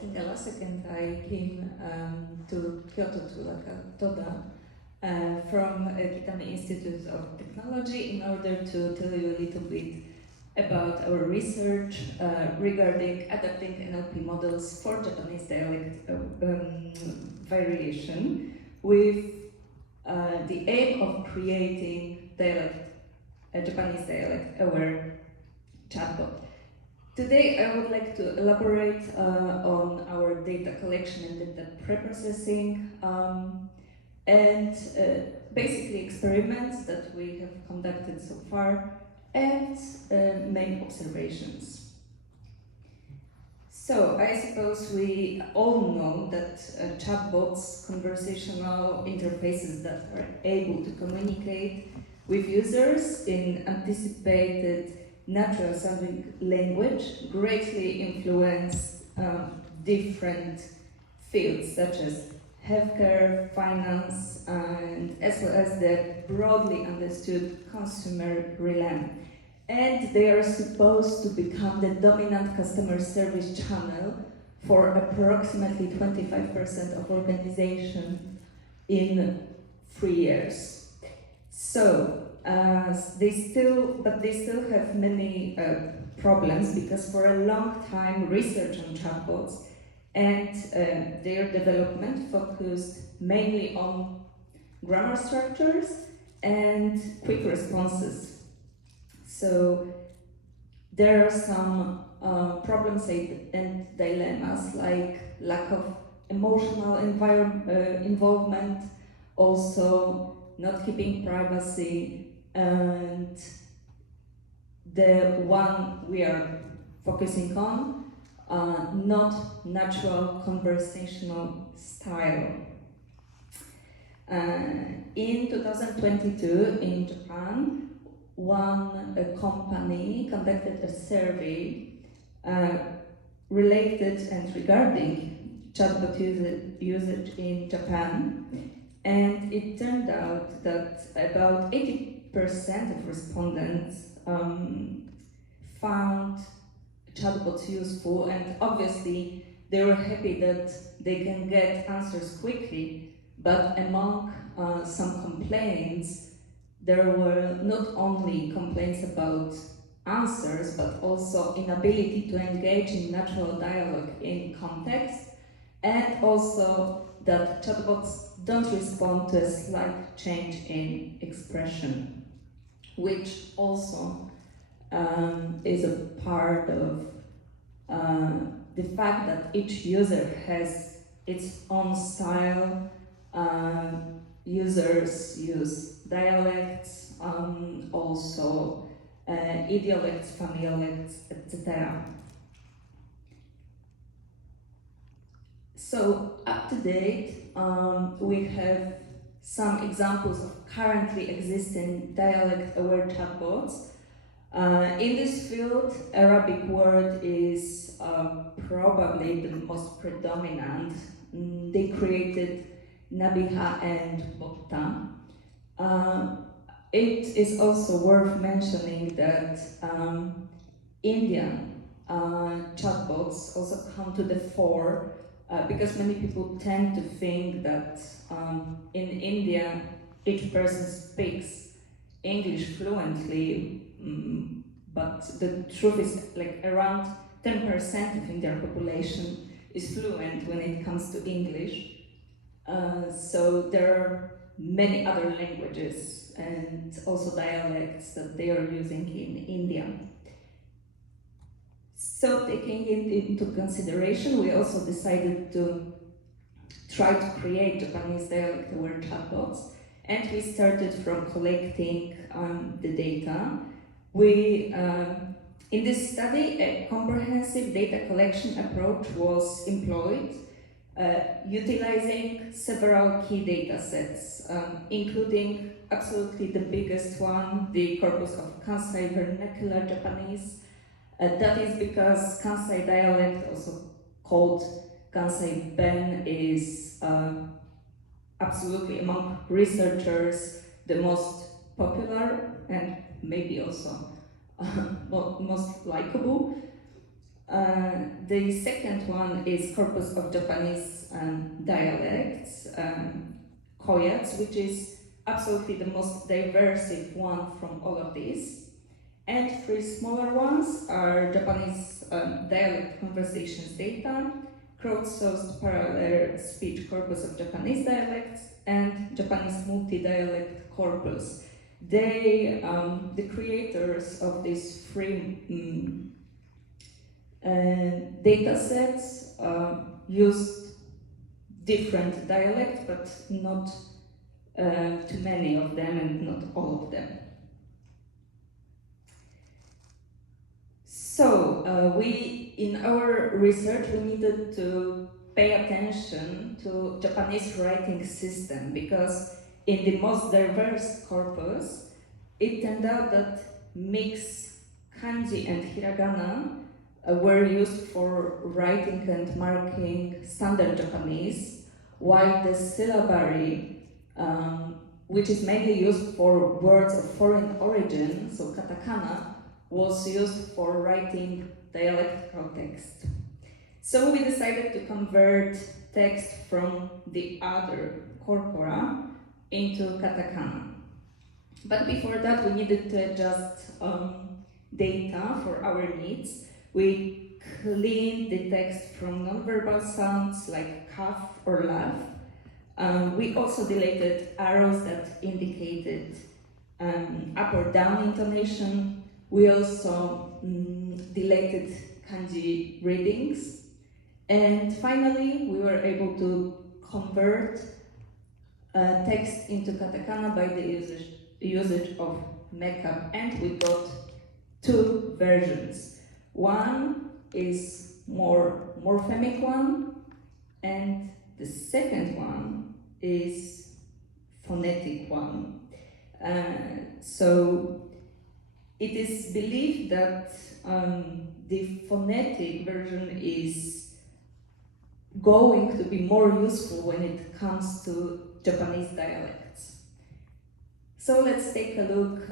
Kinga Lasek and I came to Kyoto to LaCATODA from Kitami Institute of Technology in order to tell you a little bit about our research regarding adapting NLP models for Japanese dialect variation with the aim of creating Japanese dialect-aware chatbot. Today I would like to elaborate on our data collection and data preprocessing and basically experiments that we have conducted so far and main observations. So I suppose we all know that chatbots, conversational interfaces that are able to communicate with users in anticipated natural sounding language greatly influence different fields such as healthcare, finance, and as well as the broadly understood consumer realm. And they are supposed to become the dominant customer service channel for approximately 25% of organizations in 3 years. So they still have many problems, because for a long time research on chatbots and their development focused mainly on grammar structures and quick responses. So there are some problems and dilemmas like lack of emotional involvement, also not keeping privacy, and the one we are focusing on, not natural conversational style. In 2022 in Japan, one company conducted a survey related and regarding chatbot usage in Japan, and it turned out that about 80% of respondents found chatbots useful, and obviously they were happy that they can get answers quickly, but among some complaints, there were not only complaints about answers, but also inability to engage in natural dialogue in context, and also that chatbots don't respond to a slight change in expression, which also is a part of the fact that each user has its own style. Users use dialects, also idiolects, familialects, etc. So up to date, we have some examples of currently existing dialect-aware chatbots. In this field, Arabic word is probably the most predominant. They created Nabiha and Botta. It is also worth mentioning that Indian chatbots also come to the fore, because many people tend to think that in India each person speaks English fluently, but the truth is like around 10% of Indian population is fluent when it comes to English. So there are many other languages and also dialects that they are using in India. So taking it into consideration, we also decided to try to create Japanese dialect-aware chatbots, and we started from collecting the data. In this study, a comprehensive data collection approach was employed, utilizing several key data sets, including absolutely the biggest one, the corpus of Kansai vernacular Japanese. That is because Kansai dialect, also called Kansai Ben, is absolutely among researchers the most popular and maybe also most likable. The second one is Corpus of Japanese Dialects, Koyats, which is absolutely the most diverse one from all of these. And three smaller ones are Japanese dialect conversations data, crowdsourced parallel speech corpus of Japanese dialects, and Japanese multi-dialect corpus. They, the creators of these three data sets used different dialects, but not too many of them and not all of them. So in our research, we needed to pay attention to Japanese writing system, because in the most diverse corpus, it turned out that mixed kanji and hiragana were used for writing and marking standard Japanese, while the syllabary, which is mainly used for words of foreign origin, so katakana, was used for writing dialectical text. So we decided to convert text from the other corpora into katakana. But before that, we needed to adjust data for our needs. We cleaned the text from nonverbal sounds like cough or laugh. We also deleted arrows that indicated up or down intonation. We also deleted kanji readings. And finally, we were able to convert text into katakana by the usage of makeup, and we got two versions. One is more morphemic one, and the second one is phonetic one. So it is believed that the phonetic version is going to be more useful when it comes to Japanese dialects. So let's take a look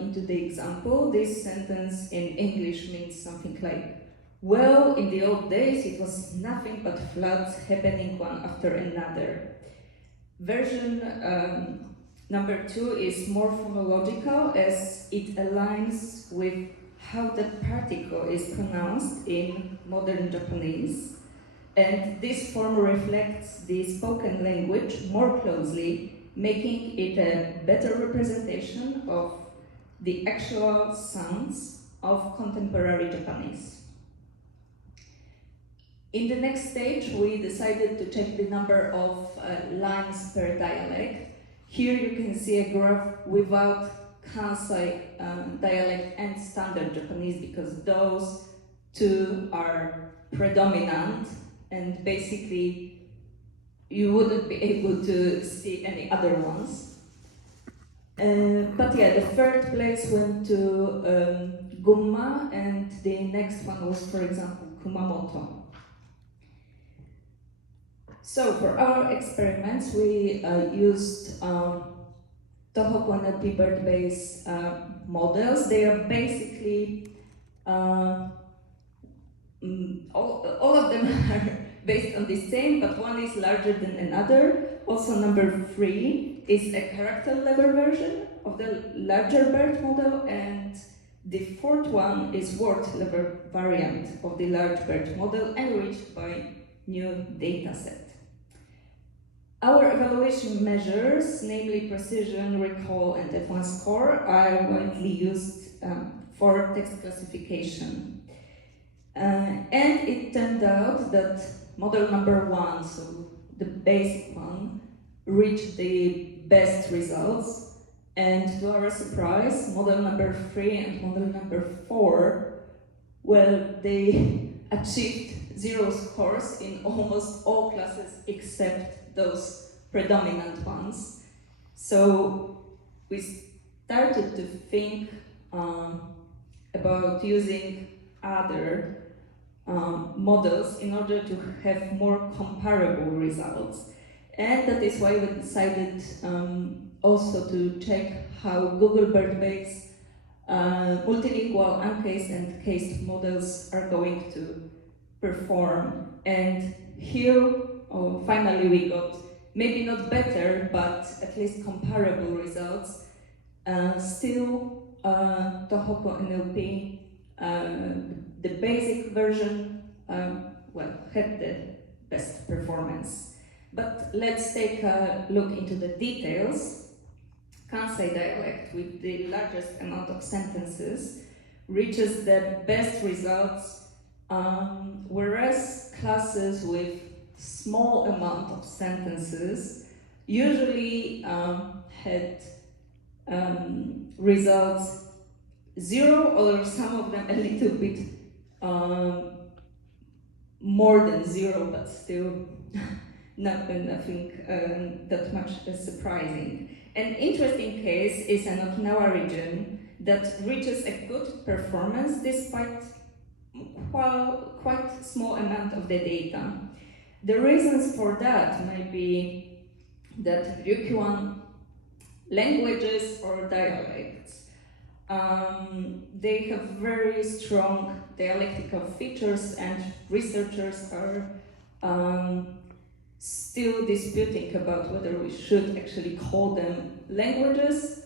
into the example. This sentence in English means something like, well, in the old days it was nothing but floods happening one after another. Version number 2 is more phonological, as it aligns with how the particle is pronounced in modern Japanese. And this form reflects the spoken language more closely, making it a better representation of the actual sounds of contemporary Japanese. In the next stage, we decided to check the number of lines per dialect. Here you can see a graph without Kansai dialect and standard Japanese, because those two are predominant, and basically you wouldn't be able to see any other ones. But yeah, the third place went to Gunma, and the next one was, for example, Kumamoto. So for our experiments, we used Tohoku NLP BERT-based models. They are basically all of them are based on the same, but one is larger than another. Also, number 3 is a character level version of the larger BERT model, and the fourth one is word level variant of the large BERT model, enriched by new data set. Our evaluation measures, namely precision, recall, and F1 score, are widely used for text classification. And it turned out that model number 1, so the basic one, reached the best results. And to our surprise, model number 3 and model number 4, well, they achieved 0 scores in almost all classes except those predominant ones. So we started to think about using other models in order to have more comparable results. And that is why we decided also to check how Google BERT-based multilingual uncased and cased models are going to perform. And here, finally, we got maybe not better, but at least comparable results. Still, Tohoku NLP, the basic version, had the best performance. But let's take a look into the details. Kansai dialect, with the largest amount of sentences, reaches the best results, whereas classes with small amount of sentences usually had results 0, or some of them a little bit more than 0, but still nothing that much surprising. An interesting case is an Okinawa region that reaches a good performance despite quite small amount of the data. The reasons for that might be that Ryukyuan languages or dialects, they have very strong dialectical features, and researchers are still disputing about whether we should actually call them languages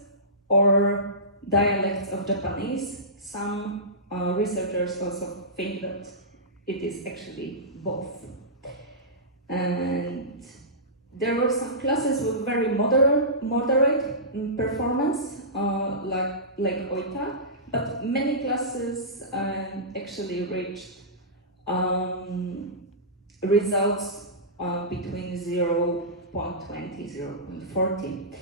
or dialects of Japanese. Some researchers also think that it is actually both. And there were some classes with very moderate performance, like Oita, but many classes actually reached results between 0.20, 0.40.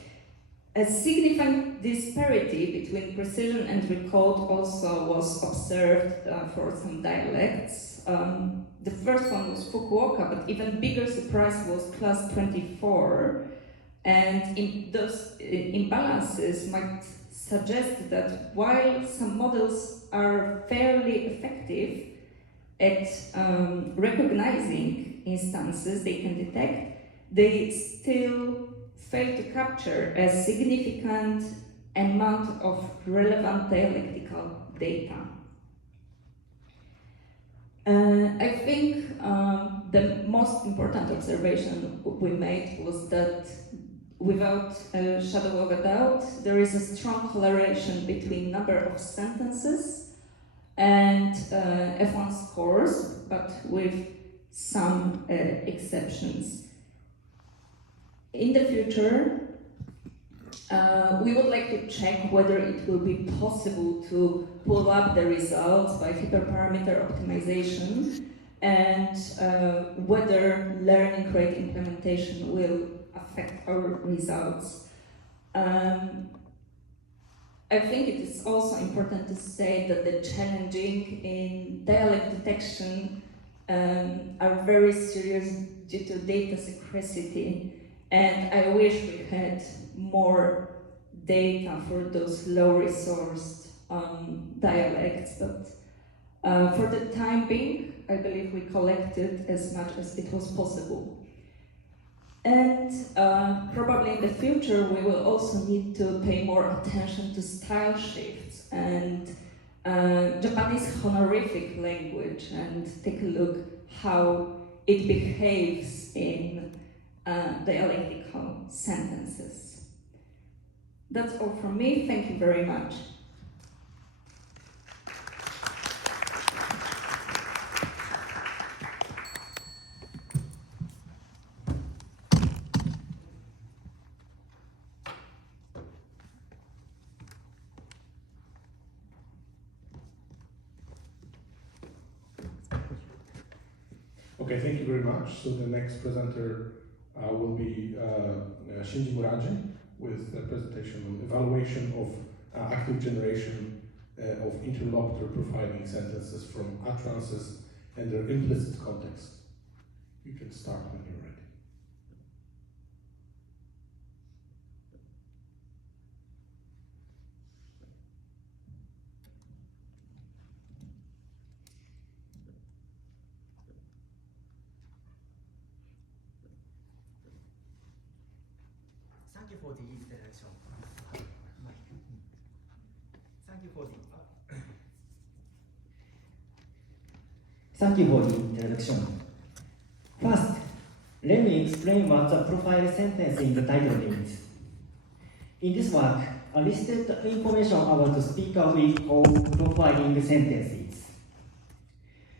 A significant disparity between precision and recall also was observed for some dialects. The first one was Fukuoka, but even bigger surprise was class 24. And those imbalances might suggest that while some models are fairly effective at recognizing instances they can detect, they still fail to capture a significant amount of relevant dialectical data. I think the most important observation we made was that, without a shadow of a doubt, there is a strong correlation between number of sentences and F1 scores, but with some exceptions. In the future, we would like to check whether it will be possible to pull up the results by hyperparameter optimization, and whether learning rate implementation will affect our results. I think it is also important to say that the challenging in dialect detection are very serious due to data scarcity, and I wish we had more data for those low-resourced dialects, but for the time being, I believe we collected as much as it was possible. And probably in the future, we will also need to pay more attention to style shifts and Japanese honorific language, and take a look how it behaves in dialectical sentences. That's all from me. Thank you very much. Okay, thank you very much. So the next presenter will be Shinji Muraji with a presentation on evaluation of active generation of interlocutor profiling sentences from utterances and their implicit context. You can start when you're ready. Thank you for the introduction. Thank you Thank you for the introduction. First, let me explain what the profile sentence in the title means. In this work, I listed information about the speaker we call profiling sentences.